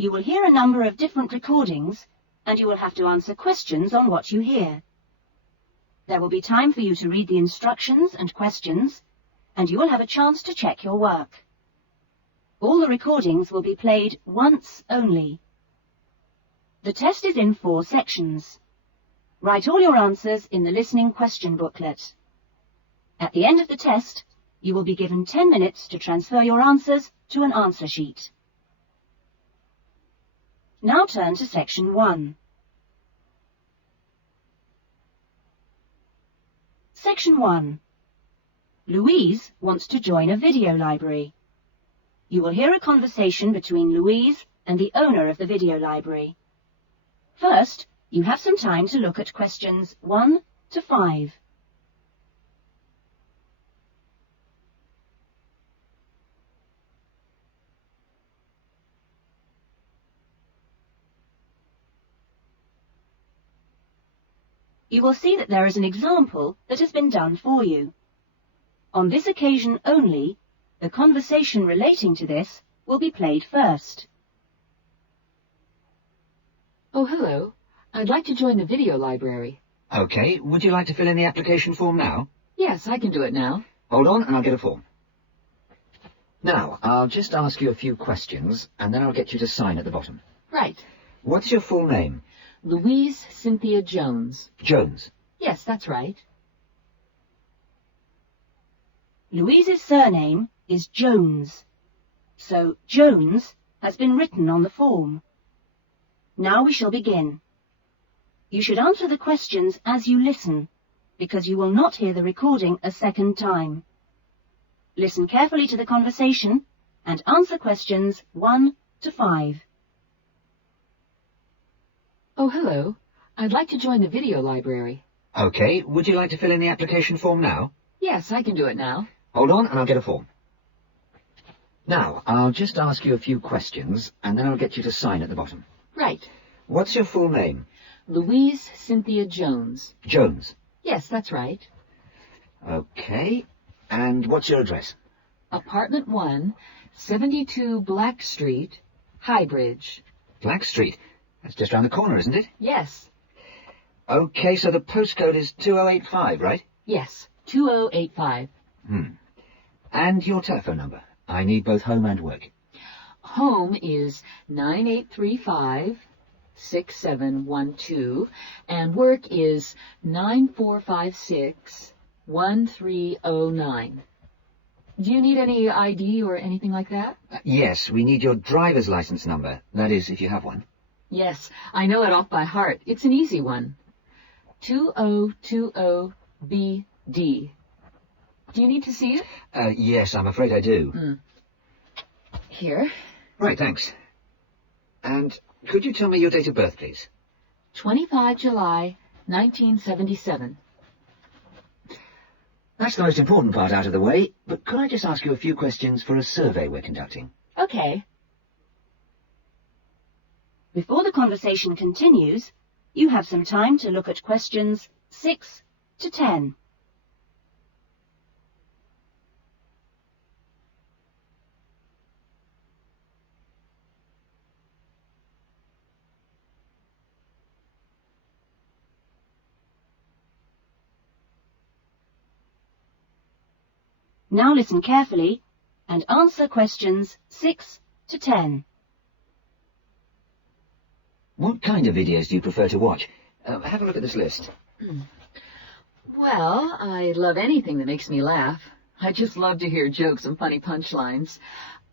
You will hear a number of different recordings, and you will have to answer questions on what you hear. There will be time for you to read the instructions and questions, and you will have a chance to check your work. All the recordings will be played once only. The test is in 4 sections. Write all your answers in the listening question booklet. At the end of the test, you will be given 10 minutes to transfer your answers to an answer sheet. Now turn to Section 1. Section 1. Louise wants to join a video library. You will hear a conversation between Louise and the owner of the video library. First, you have some time to look at questions 1 to 5. You will see that there is an example that has been done for you. On this occasion only, the conversation relating to this will be played first. Oh, hello. I'd like to join the video library. Okay, would you like to fill in the application form now? Yes, I can do it now. Hold on and I'll get a form. Now, I'll just ask you a few questions, and then I'll get you to sign at the bottom. Right. What's your full name? Louise Cynthia Jones. Jones. Yes, that's right. Louise's surname is Jones, so Jones has been written on the form. Now we shall begin. You should answer the questions as you listen, because you will not hear the recording a second time. Listen carefully to the conversation and answer questions 1 to 5. Oh, hello. I'd like to join the video library. Okay, would you like to fill in the application form now? Yes, I can do it now. Hold on and I'll get a form. Now, I'll just ask you a few questions, and then I'll get you to sign at the bottom. Right. What's your full name? Louise Cynthia Jones. Jones. Yes, that's right. Okay, and what's your address? Apartment 1, 72 Black Street, Highbridge. Black Street. That's just round the corner, isn't it? Yes. Okay, so the postcode is 2085, right? Yes, 2085. And your telephone number. I need both home and work. Home is 9835-6712, and work is 9456-1309. Do you need any ID or anything like that? Yes, we need your driver's license number. That is, if you have one. Yes, I know it off by heart. It's an easy one. 2020BD. Do you need to see it? Yes, I'm afraid I do. Here. Right, thanks. And could you tell me your date of birth, please? 25 July, 1977. That's the most important part out of the way, but could I just ask you a few questions for a survey we're conducting? Okay. Before the conversation continues, you have some time to look at questions 6 to 10. Now listen carefully and answer questions 6 to 10. What kind of videos do you prefer to watch? Have a look at this list. Well, I love anything that makes me laugh. I just love to hear jokes and funny punchlines.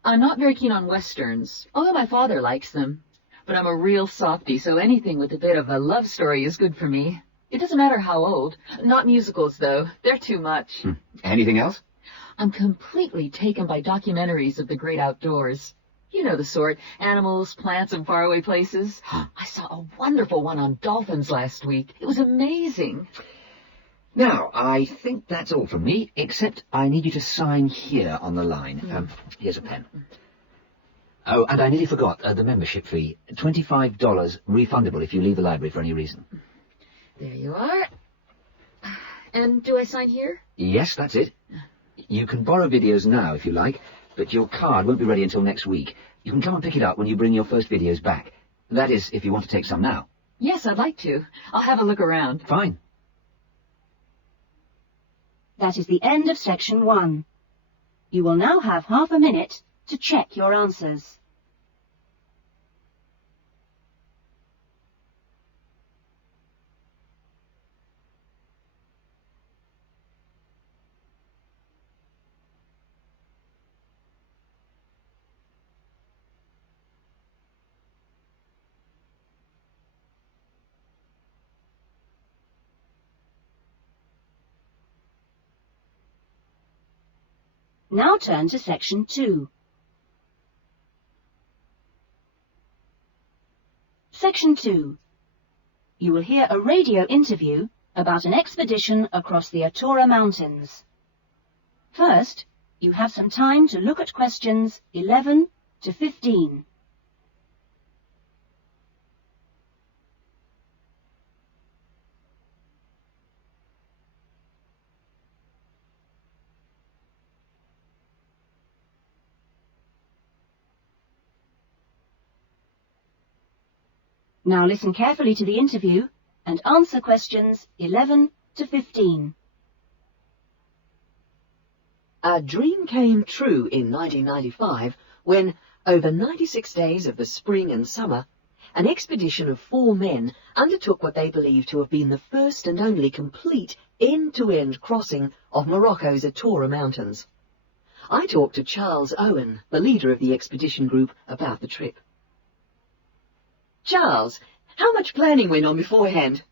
I'm not very keen on westerns, although my father likes them. But I'm a real softie, so anything with a bit of a love story is good for me. It doesn't matter how old. Not musicals, though. They're too much. Anything else? I'm completely taken by documentaries of the great outdoors. You know the sort, animals, plants, and faraway places. I saw a wonderful one on dolphins last week. It was amazing. Now, I think that's all from me, except I need you to sign here on the line. Here's a pen. Oh, and I nearly forgot the membership fee. $25 refundable if you leave the library for any reason. There you are. And do I sign here? Yes, that's it. You can borrow videos now if you like, but your card won't be ready until next week. You can come and pick it up when you bring your first videos back. That is, if you want to take some now. Yes, I'd like to. I'll have a look around. Fine. That is the end of section 1. You will now have half a minute to check your answers. Now turn to section 2. Section 2. You will hear a radio interview about an expedition across the Atura Mountains. First, you have some time to look at questions 11 to 15. Now listen carefully to the interview and answer questions 11 to 15. Our dream came true in 1995 when, over 96 days of the spring and summer, an expedition of 4 men undertook what they believed to have been the first and only complete end-to-end crossing of Morocco's Atura Mountains. I talked to Charles Owen, the leader of the expedition group, about the trip. Charles, how much planning went on beforehand?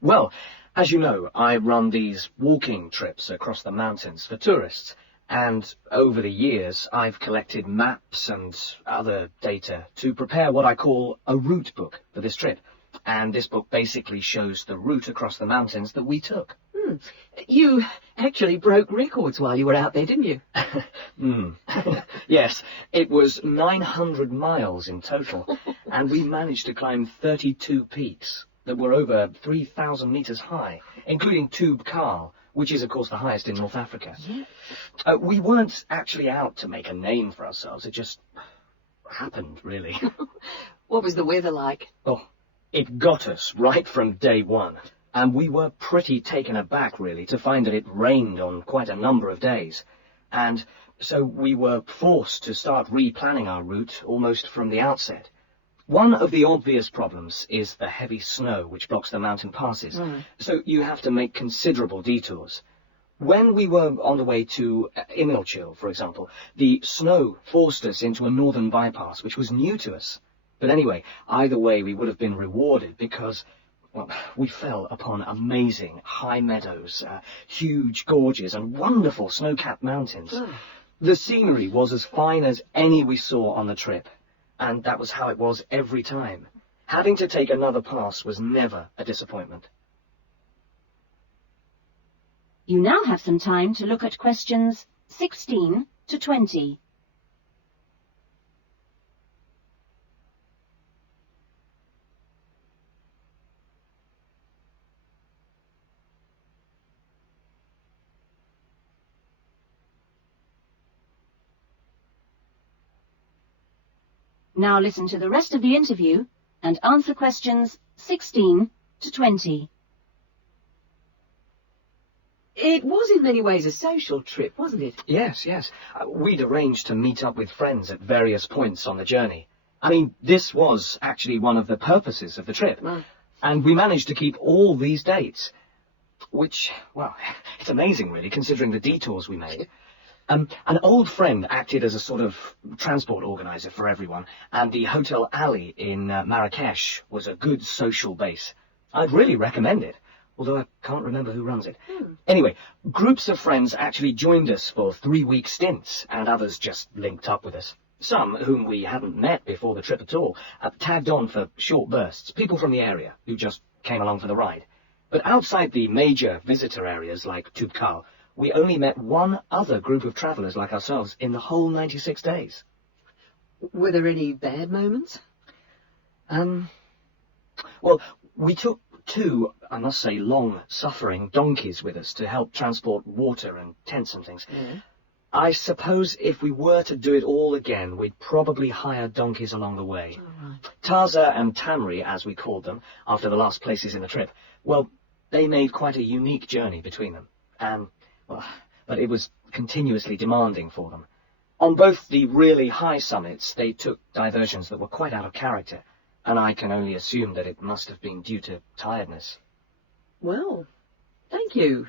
Well, as you know, I run these walking trips across the mountains for tourists, and over the years I've collected maps and other data to prepare what I call a route book for this trip. And this book basically shows the route across the mountains that we took. You actually broke records while you were out there, didn't you? Yes, it was 900 miles in total, and we managed to climb 32 peaks that were over 3,000 meters high, including Tube Karl, which is, of course, the highest in North Africa. Yeah. We weren't actually out to make a name for ourselves. It just happened, really. What was the weather like? Oh, it got us right from day one. And we were pretty taken aback, really, to find that it rained on quite a number of days. And so we were forced to start replanning our route almost from the outset. One of the obvious problems is the heavy snow which blocks the mountain passes. So you have to make considerable detours. When we were on the way to Imilchil, for example, the snow forced us into a northern bypass, which was new to us. But anyway, either way, we would have been rewarded because, well, we fell upon amazing high meadows, huge gorges and wonderful snow-capped mountains. The scenery was as fine as any we saw on the trip, and that was how it was every time. Having to take another pass was never a disappointment. You now have some time to look at questions 16 to 20. Now listen to the rest of the interview and answer questions 16 to 20. It was in many ways a social trip, wasn't it? Yes. We'd arranged to meet up with friends at various points on the journey. I mean, this was actually one of the purposes of the trip. And we managed to keep all these dates, which, well, it's amazing, really, considering the detours we made. An old friend acted as a sort of transport organizer for everyone, and the Hotel Ali in Marrakesh was a good social base. I'd really recommend it, although I can't remember who runs it. Anyway, groups of friends actually joined us for 3-week stints, and others just linked up with us. Some, whom we hadn't met before the trip at all, tagged on for short bursts, people from the area who just came along for the ride. But outside the major visitor areas like Tube Karl, we only met one other group of travellers like ourselves in the whole 96 days. Were there any bad moments? Well, we took 2, I must say, long-suffering donkeys with us to help transport water and tents and things. I suppose if we were to do it all again, we'd probably hire donkeys along the way. All right. Taza and Tamri, as we called them, after the last places in the trip, well, they made quite a unique journey between them. But it was continuously demanding for them. On both the really high summits, they took diversions that were quite out of character, and I can only assume that it must have been due to tiredness. Well, thank you.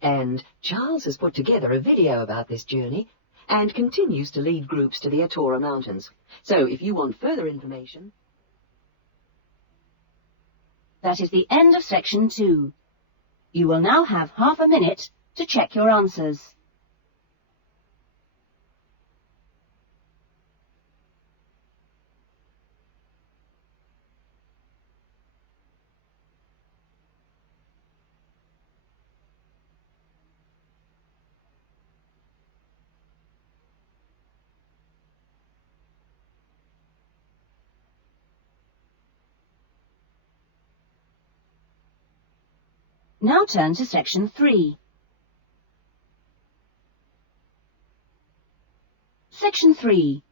And Charles has put together a video about this journey and continues to lead groups to the Atora Mountains. So if you want further information... That is the end of section 2. You will now have half a minute to check your answers. Now turn to section 3. Section 3.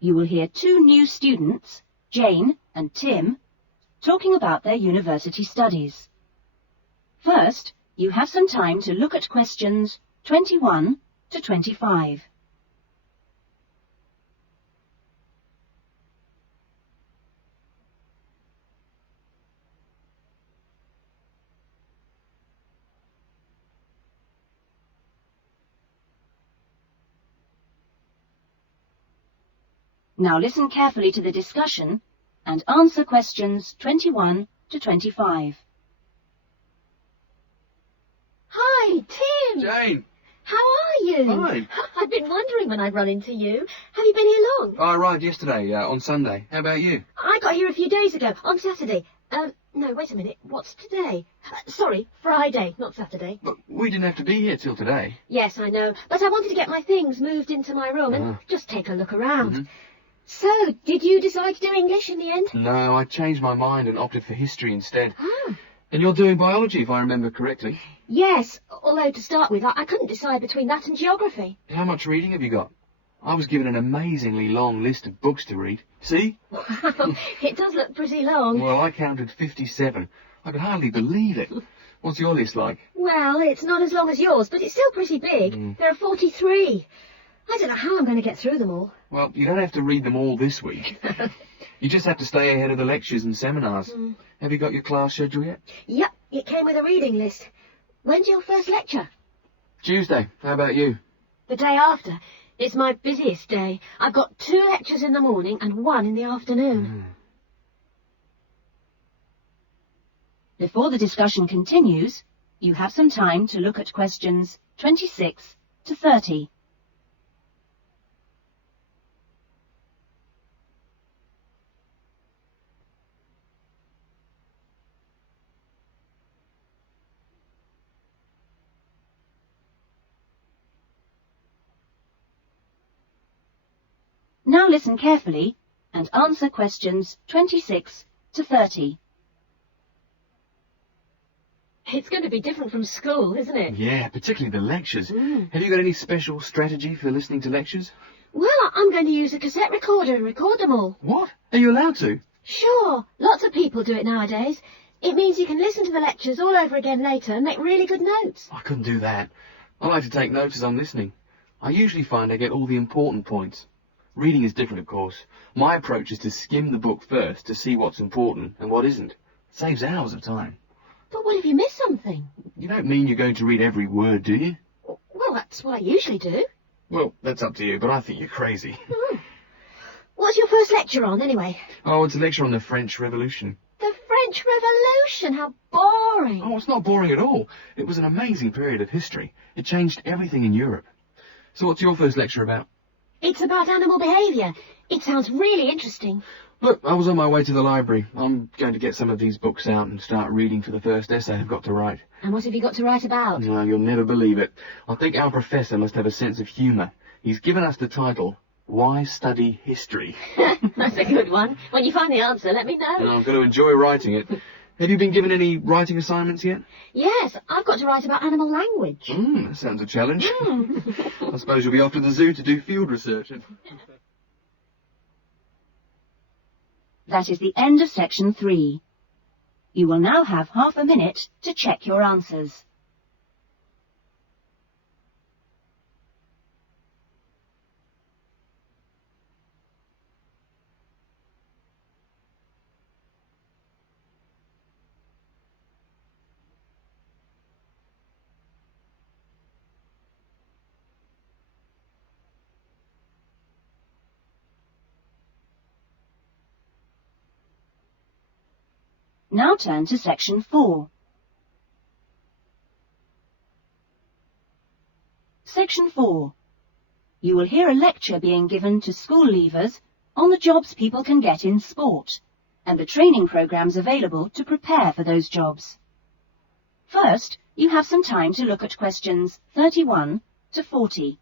You will hear 2 new students, Jane and Tim, talking about their university studies. First, you have some time to look at questions 21 to 25. Now listen carefully to the discussion and answer questions 21 to 25. Hi, Tim. Jane, How are you? fine. I've been wondering when I'd run into you. Have you been here long? I arrived yesterday, on Sunday. How about you? I got here a few days ago, on Saturday. No, wait a minute. What's today? Sorry, Friday, not Saturday. But we didn't have to be here till today. Yes, I know. But I wanted to get my things moved into my room and just take a look around. Mhm. So, did you decide to do English in the end? No, I changed my mind and opted for history instead. Ah. And you're doing biology, if I remember correctly. Yes, although to start with, I couldn't decide between that and geography. How much reading have you got? I was given an amazingly long list of books to read. See? Wow, it does look pretty long. Well, I counted 57. I could hardly believe it. What's your list like? Well, it's not as long as yours, but it's still pretty big. There are 43. I don't know how I'm going to get through them all. Well, you don't have to read them all this week. You just have to stay ahead of the lectures and seminars. Have you got your class schedule yet? Yep, it came with a reading list. When's your first lecture? Tuesday. How about you? The day after. It's my busiest day. I've got 2 lectures in the morning and 1 in the afternoon. Before the discussion continues, you have some time to look at questions 26 to 30. Now listen carefully and answer questions 26 to 30. It's going to be different from school, isn't it? Yeah, particularly the lectures. Have you got any special strategy for listening to lectures? Well, I'm going to use a cassette recorder and record them all. What? Are you allowed to? Sure, lots of people do it nowadays. It means you can listen to the lectures all over again later and make really good notes. I couldn't do that. I like to take notes as I'm listening. I usually find I get all the important points. Reading is different, of course. My approach is to skim the book first to see what's important and what isn't. It saves hours of time. But what if you miss something? You don't mean you're going to read every word, do you? Well, that's what I usually do. Well, that's up to you, but I think you're crazy. What's your first lecture on, anyway? Oh, it's a lecture on the French Revolution. The French Revolution, how boring. Oh, it's not boring at all. It was an amazing period of history. It changed everything in Europe. So what's your first lecture about? It's about animal behaviour. It sounds really interesting. Look, I was on my way to the library. I'm going to get some of these books out and start reading for the first essay I've got to write. And what have you got to write about? No, you'll never believe it. I think our professor must have a sense of humour. He's given us the title, Why Study History? That's a good one. When you find the answer, let me know. And I'm going to enjoy writing it. Have you been given any writing assignments yet? Yes, I've got to write about animal language. That sounds a challenge. I suppose you'll be off to the zoo to do field research. That is the end of section 3. You will now have half a minute to check your answers. Now turn to section 4. Section 4. You will hear a lecture being given to school leavers on the jobs people can get in sport and the training programs available to prepare for those jobs. First, you have some time to look at questions 31 to 40.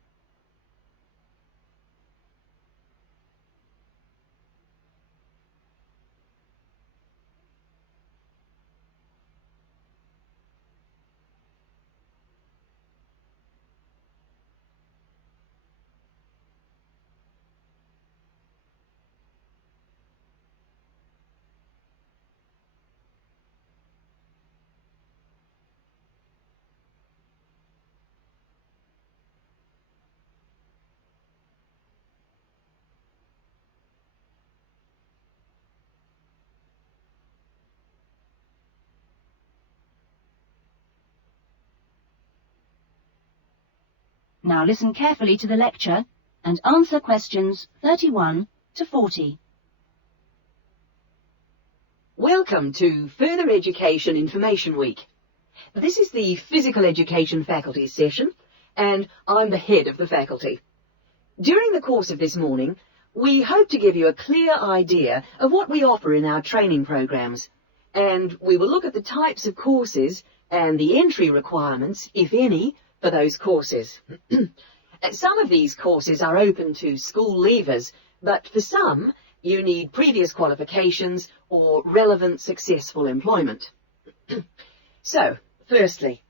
Now listen carefully to the lecture and answer questions 31 to 40. Welcome to Further Education Information Week. This is the Physical Education Faculty session, and I'm the head of the faculty. During the course of this morning, we hope to give you a clear idea of what we offer in our training programs, and we will look at the types of courses and the entry requirements, if any, for those courses. Some of these courses are open to school leavers, but for some, you need previous qualifications or relevant successful employment. So, firstly,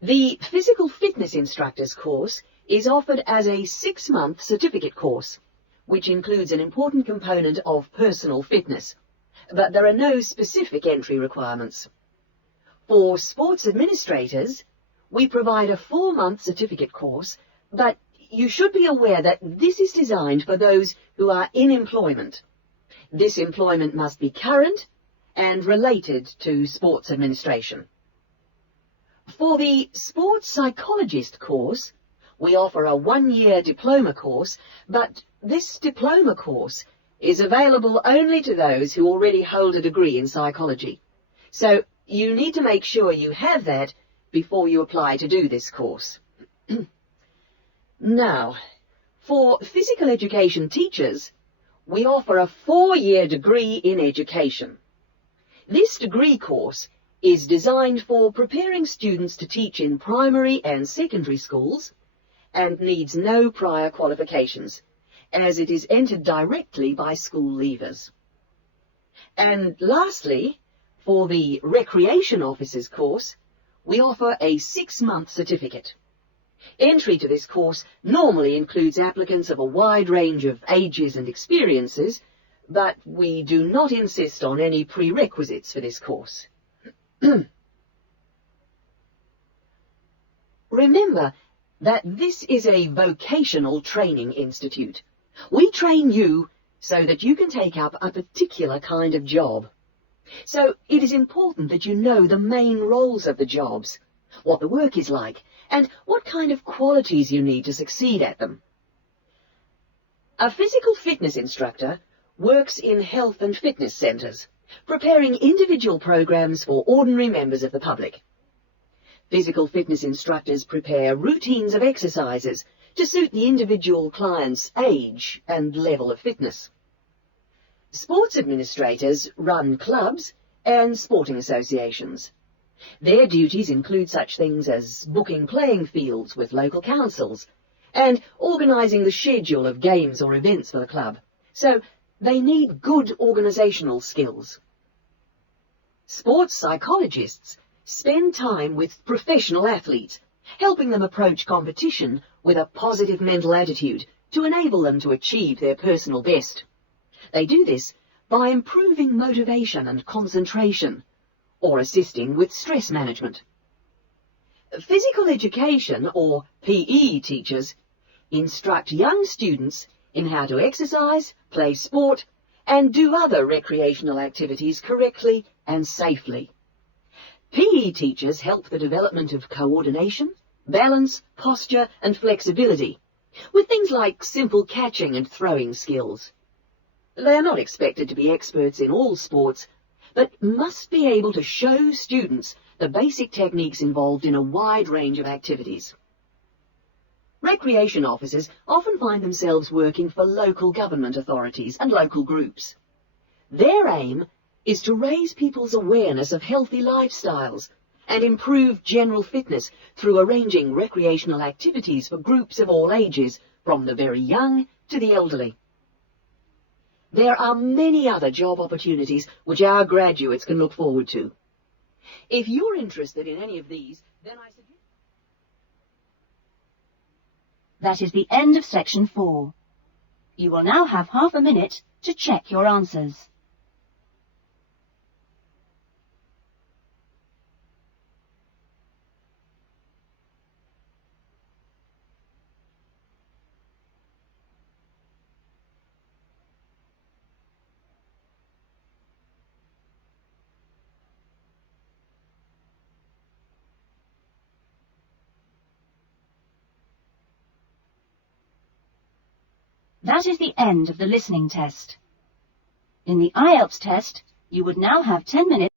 the Physical Fitness Instructors course is offered as a 6-month certificate course, which includes an important component of personal fitness, but there are no specific entry requirements. For sports administrators, we provide a 4-month certificate course, but you should be aware that this is designed for those who are in employment. This employment must be current and related to sports administration. For the sports psychologist course, we offer a 1-year diploma course, but this diploma course is available only to those who already hold a degree in psychology. So you need to make sure you have that before you apply to do this course. Now, for physical education teachers, we offer a 4-year degree in education. This degree course is designed for preparing students to teach in primary and secondary schools and needs no prior qualifications, as it is entered directly by school leavers. And lastly, for the recreation officers course, we offer a 6-month certificate. Entry to this course normally includes applicants of a wide range of ages and experiences, but we do not insist on any prerequisites for this course. Remember that this is a vocational training institute. We train you so that you can take up a particular kind of job. So it is important that you know the main roles of the jobs, what the work is like, and what kind of qualities you need to succeed at them. A physical fitness instructor works in health and fitness centres, preparing individual programs for ordinary members of the public. Physical fitness instructors prepare routines of exercises to suit the individual client's age and level of fitness. Sports administrators run clubs and sporting associations. Their duties include such things as booking playing fields with local councils and organising the schedule of games or events for the club. So they need good organisational skills. Sports psychologists spend time with professional athletes, helping them approach competition with a positive mental attitude to enable them to achieve their personal best. They do this by improving motivation and concentration, or assisting with stress management. Physical education, or PE teachers, instruct young students in how to exercise, play sport, and do other recreational activities correctly and safely. PE teachers help the development of coordination, balance, posture, and flexibility, with things like simple catching and throwing skills. They are not expected to be experts in all sports, but must be able to show students the basic techniques involved in a wide range of activities. Recreation officers often find themselves working for local government authorities and local groups. Their aim is to raise people's awareness of healthy lifestyles and improve general fitness through arranging recreational activities for groups of all ages, from the very young to the elderly. There are many other job opportunities which our graduates can look forward to. If you're interested in any of these, then I suggest... That is the end of section 4. You will now have half a minute to check your answers. That is the end of the listening test. In the IELTS test, you would now have 10 minutes